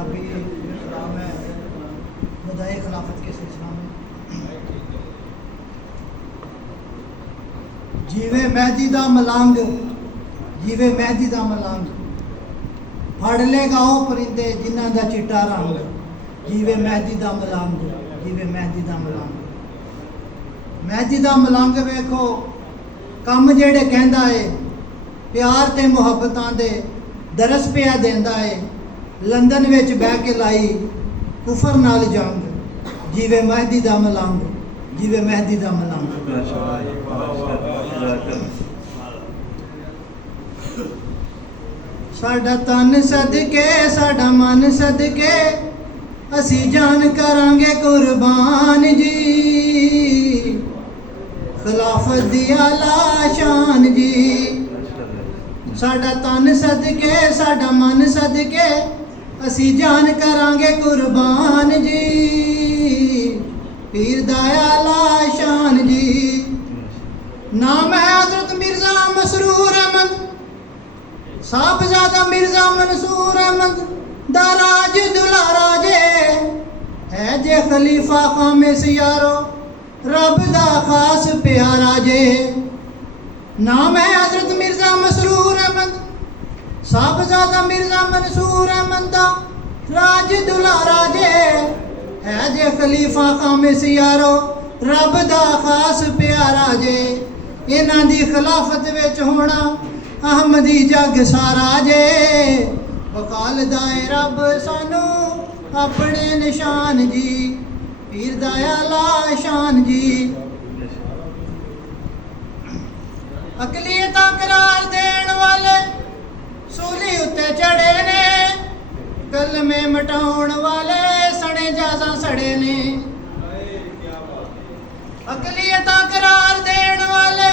पंजाबी कलाम है मुदाए खिलाफत के सिलसिला में। जीवे मेहदी दा मलंग, जीवे मेहदी दा मलंग, फड़ लेगा ओ परिंदे जिन्हां दा चिट्टा रंग। जीवे मेहदी दा मलंग, जीवे मेहदी दा मलंग। मेहदी दा मलंग वेखो कम जेड़े कहंदा है प्यार ते मुहब्बतां दे दरस पिया देंदा है। लंदन विच बह के लाई कुफर नाल जंग। जीवे मेहदी दा मलंग, जीवे मेहदी दा मलंग। साडा तन सदके साडा मन सदके असी जान करांगे कुर्बान जी। खिलाफत दी आला शान जी। साडा तन सदके साडा मन सदके असी जान करांगे कुर्बान जी। पीर दा आला शान जी। नाम है हजरत मिर्जा मसरूर अहमद, साहबजादा मिर्जा मंसूर अहमद दा राज दुलारा जे है जे खलीफा खामिस यारो रब दा खास प्यारा जे। नाम है हजरत मिर्जा मसरूर अहमद, साहबजादा मिर्जा मंसूर अहमद दा राज दुलारा जे है जे खलीफा खामिस यारो रब दा खास प्यारा जे। इन्हां दी खिलाफत विच होना अहमदी जग सारा जे। वकाल दाए रब सानू अपने निशान जी। पीर दा आला शान जी। अकलीयतां करार देण वाले सूली उत्ते चढ़े ने। कलमे मटाउण वाले सड़े जाजा सड़े ने। अकलीयतां करार देण वाले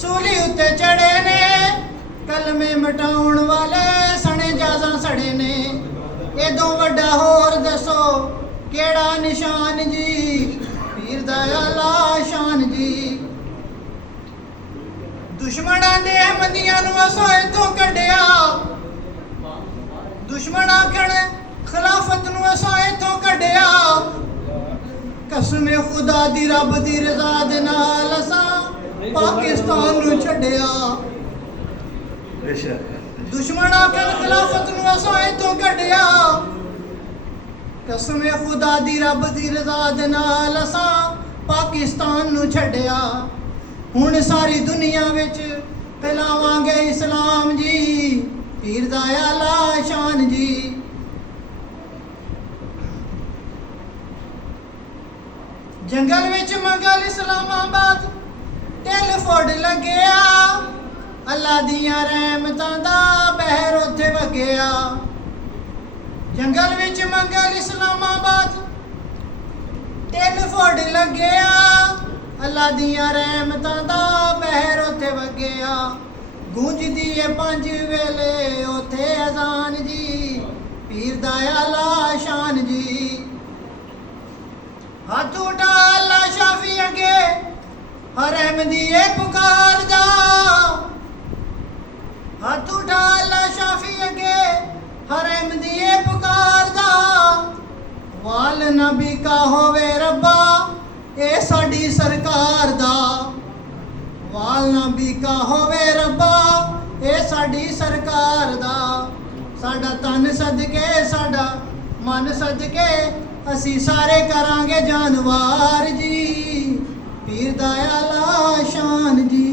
सूली उत्ते चढ़े ने। कलमे मटाउण वाले सड़े जाजा सड़े ने। एदों वड्डा होर दसो केड़ा निशान जी। पीर दा आला शान जी। दुश्मनां ने अहमदियां नूं असां इथों कढिया। दुश्मन आखण खिलाफत नूं असां इथों कढिया। कसम खुदा दी रब दी रज़ा दे नाल असां पाकिस्तान नूं छड्डिया। दुश्मन आखण खिलाफत नूं असां इथों कढिया। कसम खुदा दी रब दी रज़ा दे नाल असां पाकिस्तान नूं छड्डिया। हुण सारी दुनिया विच फैलावांगे इस्लाम जी। पीर दा आला शान जी। जंगल विच मंगल इस्लामाबाद टेलीफोर्ड लगेया। अल्लाह दियां रहमतां दा बहर उत्थे वगेया। जंगल विच मंगल इस्लामाबाद टेलीफोर्ड लगेया। अल्लाह दियां रहमतां दा बहर उत्थे वगेया। गूंजदी है 5 वेले उत्थे अजान जी। पीर दा आला शान जी। हाथ उठा अल्लाह शाफी अगे हर अहमदी ए पुकार दा। हाथ उठा अल्लाह शाफी अगे हर अहमदी ए पुकार दा। वाल नबी का होवे रब्बा ए साडी सरकार दा। वाल नबी का होवे रब्बा ए साडी सरकार दा। साडा तन सदके साडा मन सदके असी सारे करांगे जानवार जी। पीर दा आला शान जी।